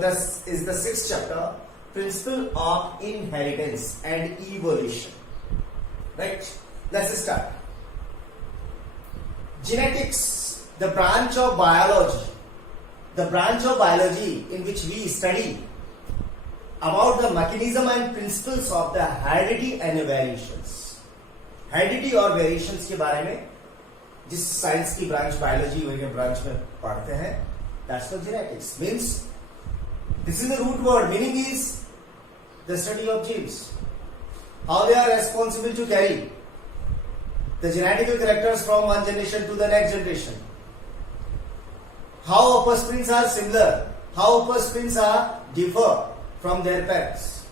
this is the sixth chapter, Principle of Inheritance and Evolution. Right? Let's start. Genetics, the branch of biology in which we study about the mechanism and principles of the heredity and variations. Heredity और variations के बारे में जिस science की branch biology वगैरह branch में पढ़ते हैं, that's what genetics means. This is the root word. Meaning is the study of genes, how they are responsible to carry the genetical characters from one generation to the next generation, how offsprings are similar, how offsprings are differ from their parents.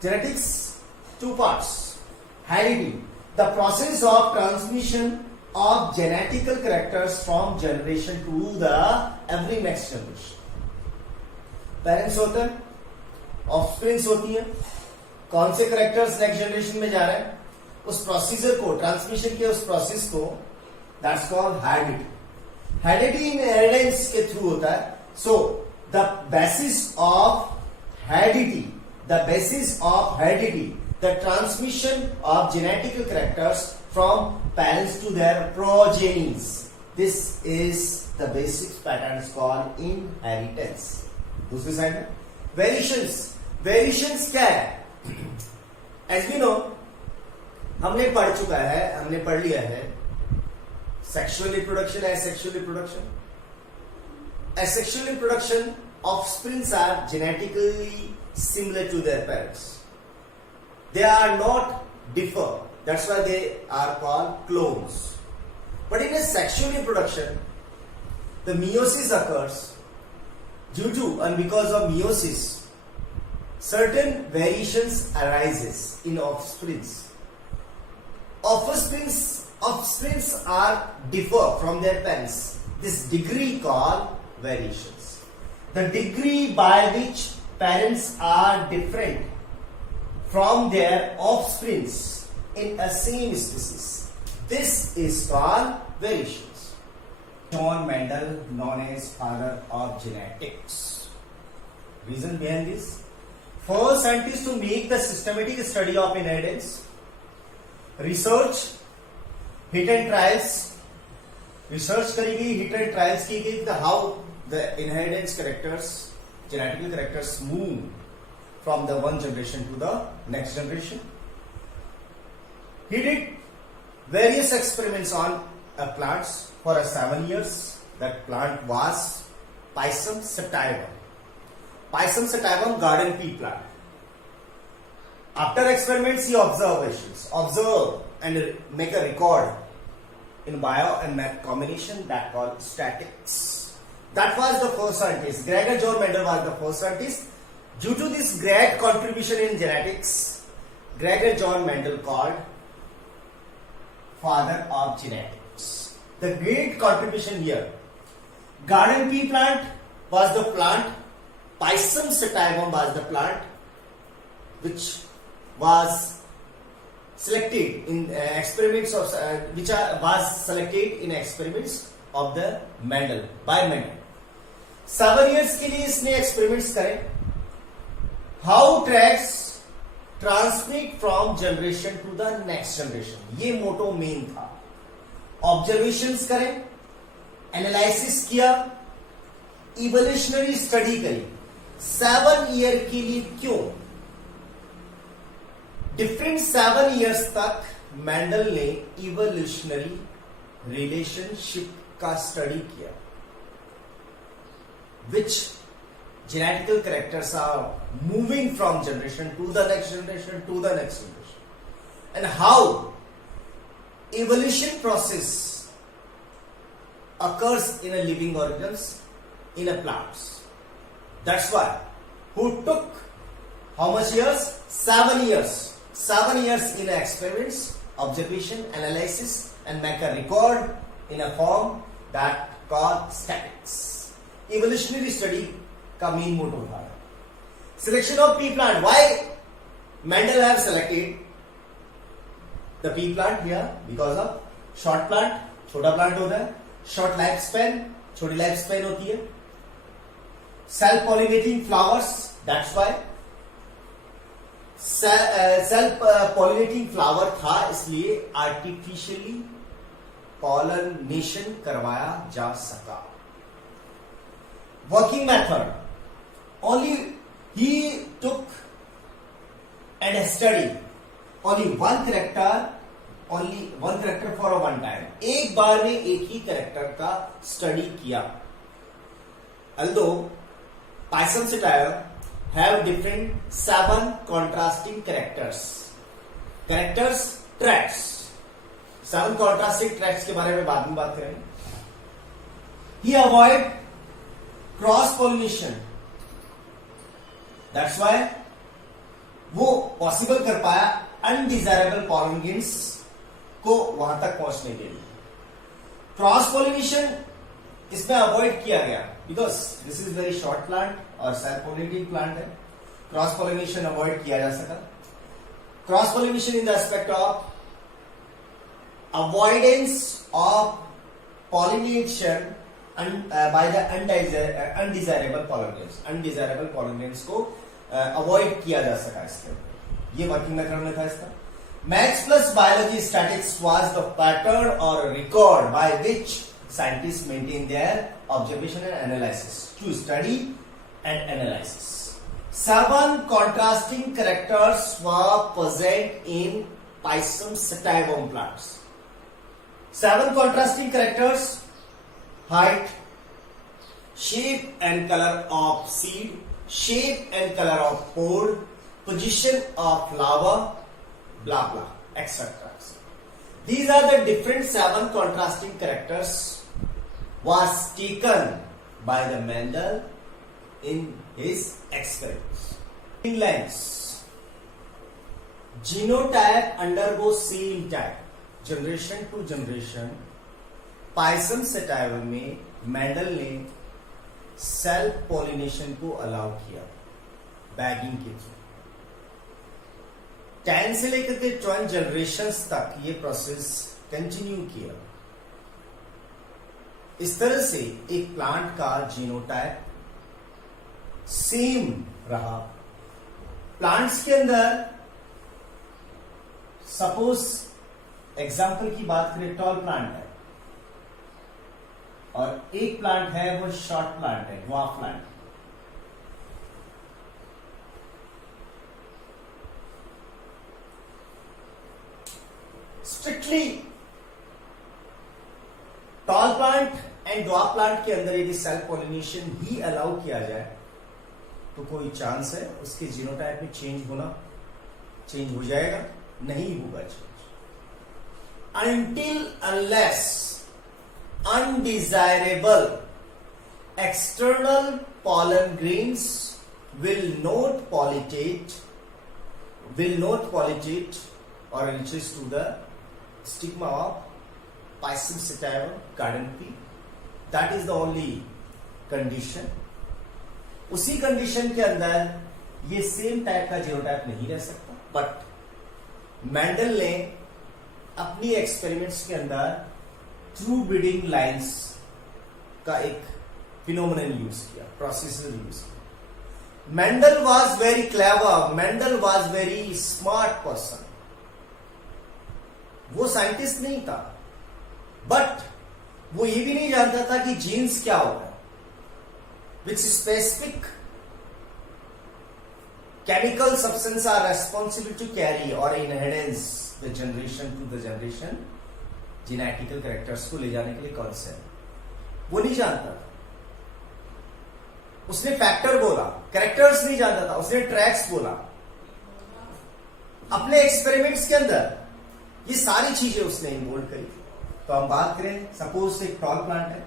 Genetics, two parts. Heredity, the process of transmission of genetical characters from generation to the every next generation. Parents होते हैं, offsprings होती है, कौन से characters next generation में जा रहे हैं, उस प्रोसीजर को, ट्रांसमिशन के उस प्रोसेस को that's called heredity. Heredity inheritance के थ्रू होता है. So the basis of heredity, the transmission of genetical characters from parents to their progenies. This is the basic pattern is called inheritance. दूसरी side में variations क्या है? As we know, हमने पढ़ लिया है sexual reproduction, asexual reproduction. Asexual reproduction, offsprings are genetically similar to their parents. They are not differ. That's why they are called clones. But in a sexual reproduction, the meiosis occurs. Due to and because of meiosis, certain variations arises in offsprings. Offsprings are differ from their parents. This degree called variations. The degree by which parents are different from their offsprings in a same species. This is called variations. John Mendel, known as father of genetics. Reason behind this? First scientist to make the systematic study of inheritance, research, hit and trials. Research करी गई, hit and trials की गई, how the inheritance characters, genetical characters move from the one generation to the next generation. He did various experiments on plants for 7 years. That plant was Pisum sativum. Pisum sativum garden pea plant. After experiments, he observe and make a record in bio and math combination that called statics. That was the first scientist. Gregor John Mendel was the first scientist. Due to this great contribution in genetics, Gregor John Mendel called father of genetics. The great contribution here. Garden pea plant was the plant. Pisum sativum was the plant which was selected in experiments of of the Mendel by Mendel. 7 years के लिए इसने experiments करे. How tracks transmit from generation to the next generation. ये मोटो main था. Observations करें, analysis किया, evolutionary study करी. 7 year के लिए क्यों? डिफरेंट 7 इयर्स तक मेंडल ने इवोल्यूशनरी रिलेशनशिप का स्टडी किया, which genetical characters are moving from generation to the next generation, and how evolution process occurs in a living organisms, in a plants. That's why who took how much years? 7 years. 7 years in experiments, observation, analysis, and make a record in a form that called statics. Evolutionary study का main motto था. Selection of pea plant. Why Mendel have selected the pea plant here? Because of short plant, छोटा plant होता है, short life span, छोटी life span होती है. self pollinating flowers, that's why self pollinating flower था, इसलिए artificially pollination करवाया जा सका. वर्किंग मेथड, ओनली ही took and study only one character for one time. एक बार में एक ही करेक्टर का स्टडी किया. Although Pisum sativum have different 7 contrasting characters. Traits. 7 contrasting traits के बारे में बाद में बात करेंगे. He avoid cross pollination. That's why वो पॉसिबल कर पाया अनडिजायरेबल पॉलिनेशंस को वहां तक पहुंचने के लिए. क्रॉस पॉलिनेशन इसमें अवॉइड किया गया because this is very short plant और सेल्फ पॉलिनेटिंग प्लांट है. क्रॉस पॉलिनेशन अवॉइड किया जा सका. Cross pollination in the aspect of avoidance of pollination by the undesirable pollinants को अवॉइड किया जा सका. इसके ये वर्किंग मेथड में था इसका. Maths plus biology statics was the pattern और record by which scientists maintain their observation and analysis to study and analysis. 7 contrasting characters were present in Pisum sativum plants. 7 contrasting characters: height, shape and color of seed, shape and color of pod, position of flower, blah blah, etc. These are the different 7 contrasting characters was taken by the Mendel in his experiments. In lengths, genotype undergoes same type, generation to generation. Pisum sativum में Mendel ने self pollination को allow किया bagging के through. 10 से लेकर के 12 generations तक ये प्रोसेस कंटिन्यू किया. इस तरह से एक प्लांट का जीनोटाइप सेम रहा. प्लांट्स के अंदर सपोज एग्जांपल की बात करें, टॉल प्लांट है और एक प्लांट है वो शॉर्ट प्लांट है, dwarf plant. Strictly tall plant and dwarf plant के अंदर यदि सेल्फ पॉलिनेशन ही अलाउ किया जाए तो कोई चांस है उसके जीनोटाइप में चेंज हो जाएगा? नहीं होगा change. Until unless undesirable external pollen grains will not pollinate or reaches to the stigma of Pisum sativum garden pea. That is the only condition. उसी कंडीशन के अंदर ये सेम टाइप का जीनोटाइप नहीं रह सकता. बट मेंडल ने अपनी एक्सपेरिमेंट्स के अंदर ट्रू ब्रीडिंग लाइन्स का एक फिनोमिनन यूज किया, प्रोसेस यूज किया. Mendel was very clever, Mendel was very smart person. वो साइंटिस्ट नहीं था, बट वो ये भी नहीं जानता था कि जीन्स क्या होता है, विच specific chemical substances are responsible to carry or inheritance the generation to the generation genetical characters को ले जाने के लिए कौन से है, वो नहीं जानता. उसने फैक्टर बोला, कैरेक्टर्स नहीं जानता था, उसने ट्रैक्स बोला. अपने एक्सपेरिमेंट्स के अंदर ये सारी चीजें उसने इन्वॉल्व करी. तो हम बात करें, सपोज एक टॉल प्लांट है,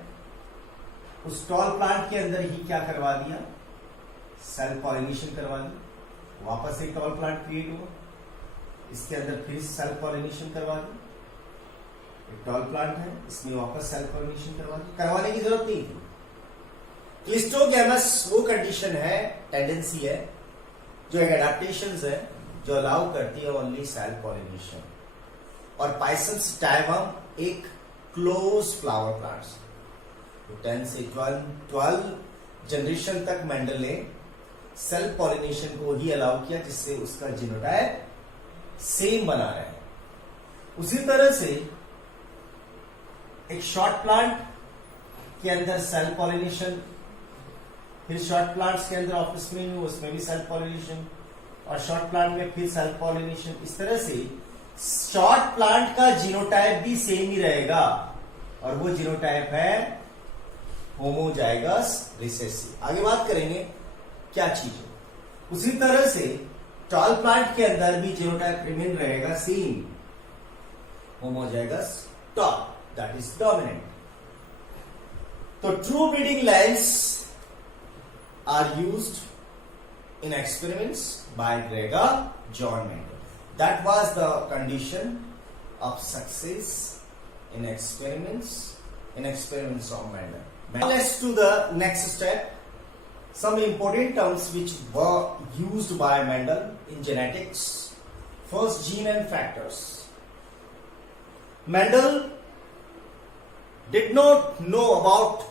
उस टॉल प्लांट के अंदर ही क्या करवा दिया, सेल्फ पॉलिनेशन करवा दी. वापस एक टॉल प्लांट क्रिएट हुआ, इसके अंदर फिर सेल्फ पॉलिनेशन करवा दी. एक टॉल प्लांट है, इसमें वापस सेल्फ पॉलिनेशन करवाने की जरूरत नहीं थी. क्लिस्टोगैमस वो कंडीशन है, टेंडेंसी है, जो एक एडेप्टेशन है जो अलाउ करती है ओनली सेल्फ पॉलिनेशन. और पाइसम sativum एक क्लोज फ्लावर प्लांट्स. तो 10 से 12 जनरेशन तक मेंडल ने सेल्फ पॉलिनेशन को ही अलाउ किया, जिससे उसका जीनोटाइप सेम बना रहे हैं। उसी तरह से एक शॉर्ट प्लांट के अंदर सेल्फ पॉलिनेशन, फिर शॉर्ट प्लांट्स के अंदर ऑफस्प्रिंग, उसमें भी सेल्फ पॉलिनेशन, और शॉर्ट प्लांट में फिर सेल्फ पॉलिनेशन। इस तरह से शॉर्ट प्लांट का जीनोटाइप भी सेम ही रहेगा, और वो जीनोटाइप है होमोजाइगस रिसेसिव। आगे बात करेंगे क्या चीज है। उसी तरह से टॉल प्लांट के अंदर भी जीनोटाइप रिमेन रहेगा same, homozygous tall, that is dominant. तो true breeding lines are used in experiments by Gregor John Mendel. That was the condition of success in experiments of Mendel. Now let's to the next step. Some important terms which were used by Mendel in genetics. First, gene and factors. Mendel did not know about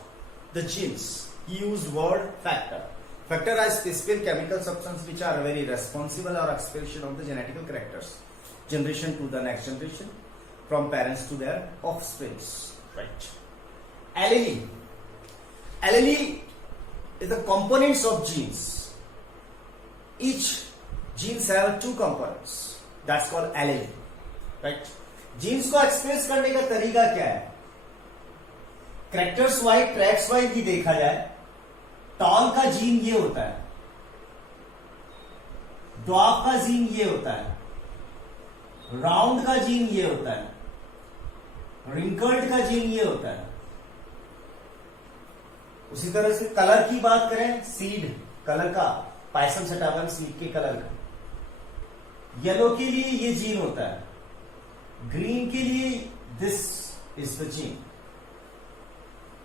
the genes. He used word factor. Factor are specific chemical substances which are very responsible or expression of the genetical characters, generation to the next generation, from parents to their offsprings. Right. Allele. Allele is the components of genes. Each genes have two components. That's called allele. Right. Genes को express करने का तरीका क्या है? Characters wise, tracks wise भी देखा जाए, toll का जीन ये होता है, ड्वार्फ का जीन ये होता है, राउंड का जीन ये होता है, रिंकल्ड का जीन ये होता है। उसी तरह से कलर की बात करें, सीड कलर का, पाइसम सटावन सीड के कलर का, येलो के लिए ये जीन होता है, ग्रीन के लिए this is the gene.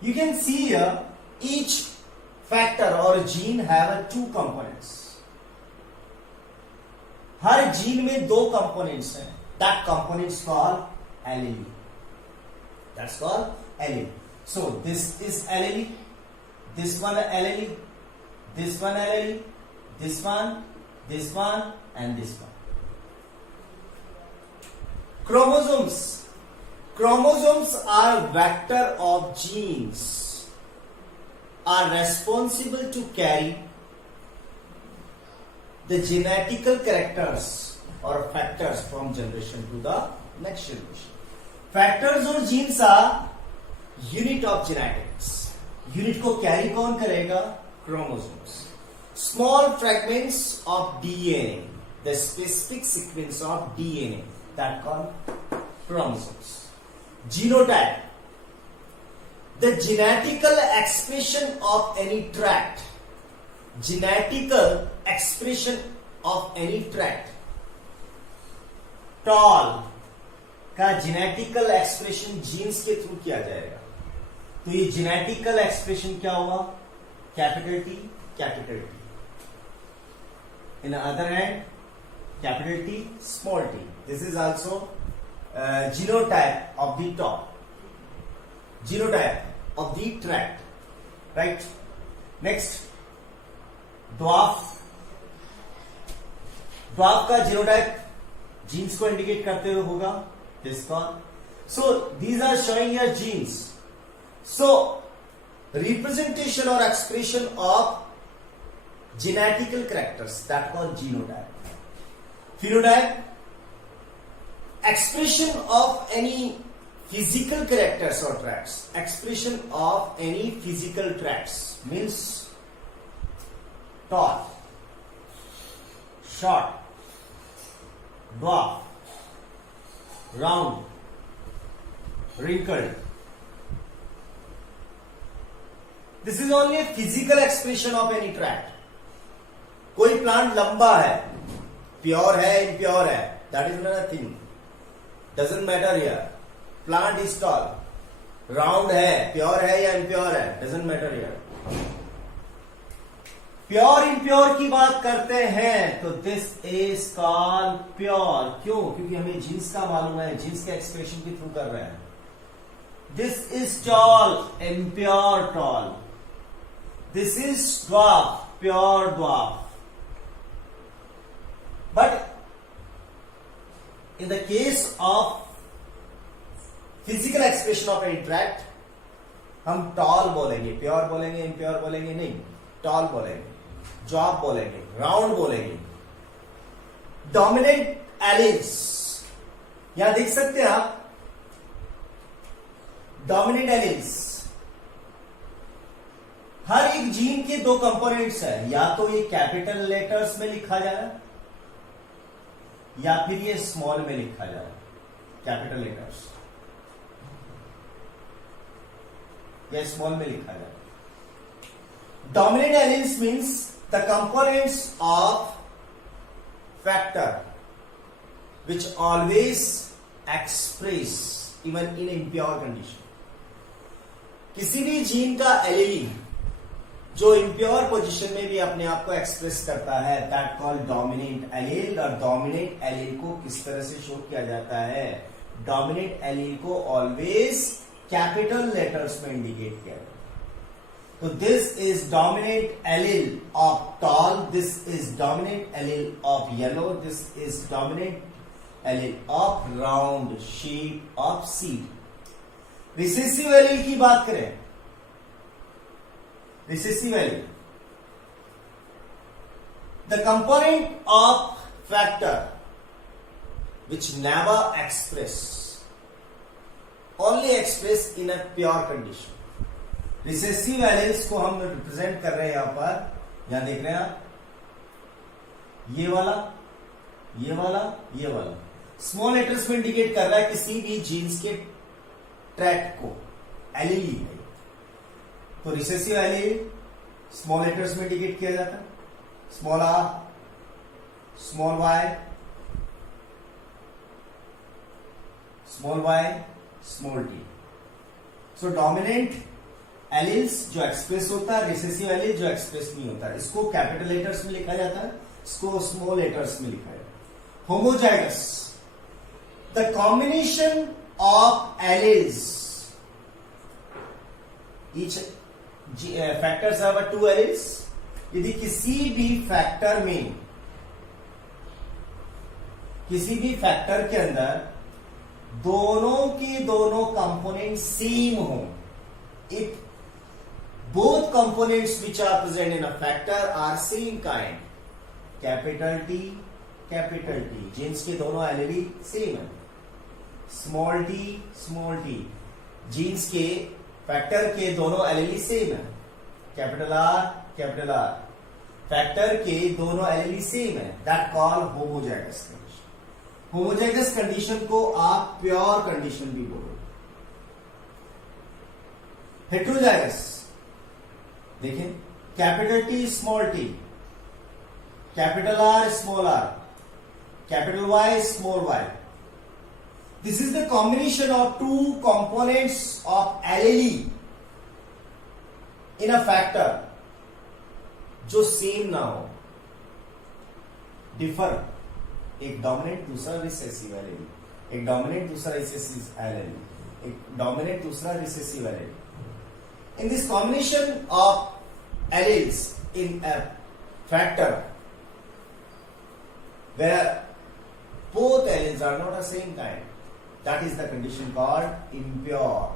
You can see here each factor or gene have two components. Her gene में दो components हैं. That components called allele. That's called allele. So this is allele, this one allele, this one allele, this one, and this one. Chromosomes. Chromosomes are vector of genes, are responsible to carry the genetical characters or factors from generation to the next generation. Factors और genes are unit of genetics. Unit को carry कौन करेगा? Chromosomes. Small fragments of DNA, the specific sequence of DNA, that called chromosomes. Genotype, the genetical expression of any tract. Genetical expression of any tract. Tall का genetical expression genes के through किया जाएगा, तो ये genetical expression क्या हुआ? Capital T, capital T. In other hand capital T, small t. This is also genotype of the top, genotype of the tract. Right. Next, dwarf. Dwarf का genotype genes को indicate करते हुए होगा this one. So these are showing your genes. So representation or expression of genetical characters, that called genotype. Phenotype, expression of any physical characters or traits. Expression of any physical traits means tall, short, dwarf, round, wrinkled. This is only a physical expression of any trait. कोई plant लंबा है, pure है, impure है, that is another thing. Doesn't matter here. Plant is tall, round है, pure है या impure है, doesn't matter here. Pure impure की बात करते हैं तो दिस इज कॉल्ड प्योर. क्यों? क्योंकि हमें जीन्स का मालूम है, जीन्स के एक्सप्रेशन के थ्रू कर रहे हैं. This is tall, impure tall. This is dwarf, pure dwarf. But in the case of physical expression of an interact, हम tall बोलेंगे, pure बोलेंगे, impure बोलेंगे नहीं, tall बोलेंगे, dwarf बोलेंगे, round बोलेंगे. Dominant alleles, यहां देख सकते हैं आप, डोमिनेंट एलील्स. हर एक जीन के दो कंपोनेंट्स है, या तो ये कैपिटल लेटर्स में लिखा जा रहा है या फिर ये स्मॉल में लिखा जा रहा है, कैपिटल लेटर्स या स्मॉल में लिखा जा रहा है. Dominant alleles means the components of factor which always express even in impure condition. किसी भी जीन का एलील जो इम्प्योर पोजीशन में भी अपने आप को एक्सप्रेस करता है, दैट कॉल्ड डोमिनेंट एलील. और डोमिनेंट एलील को किस तरह से शो किया जाता है? डोमिनेंट एलील को ऑलवेज कैपिटल लेटर्स में इंडिकेट किया जाता है. तो this is dominant allele of tall, this is dominant allele of yellow, this is dominant allele of round shape of seed. Recessive allele की बात करें, recessive allele the component of factor which never express, only express in a pure condition. Recessive alleles को हम represent कर रहे हैं यहां पर, यहां देख रहे हैं आप, ये वाला, ये वाला, ये वाला स्मॉल लेटर्स में इंडिकेट कर रहा है किसी भी जीन्स के ट्रैट को, एलील है. तो रिसेसिव एलील स्मॉल लेटर्स में इंडिकेट किया जाता है, small r, small y, small y, small t. So dominant alleles जो एक्सप्रेस होता है, रिसेसिव एलील जो एक्सप्रेस नहीं होता है. इसको कैपिटल लेटर्स में लिखा जाता है, इसको स्मॉल लेटर्स में लिखा जाता है. Homozygous, the combination of alleles, each factors have two alleles. यदि किसी भी फैक्टर में, किसी भी फैक्टर के अंदर दोनों के दोनों कंपोनेंट सेम हो, if both components which are present in a factor are same kind, capital T, genes के दोनों एलील सेम है. स्मॉल t, जीन्स के फैक्टर के दोनों एलील सेम है. कैपिटल R, फैक्टर के दोनों एलील सेम है. That call homozygous condition. Homozygous condition को आप प्योर कंडीशन भी बोलो. हेट्रोजाइगस, देखें, capital T small t, capital R small r, capital Y small y. This is the combination of two components of allele in a factor जो same ना हो, differ. एक dominant दूसरा रिसेसिव एलील, एक dominant दूसरा recessive allele, एक dominant दूसरा recessive allele. In this combination of alleles in a factor where both alleles are not the same kind, that is the condition called impure.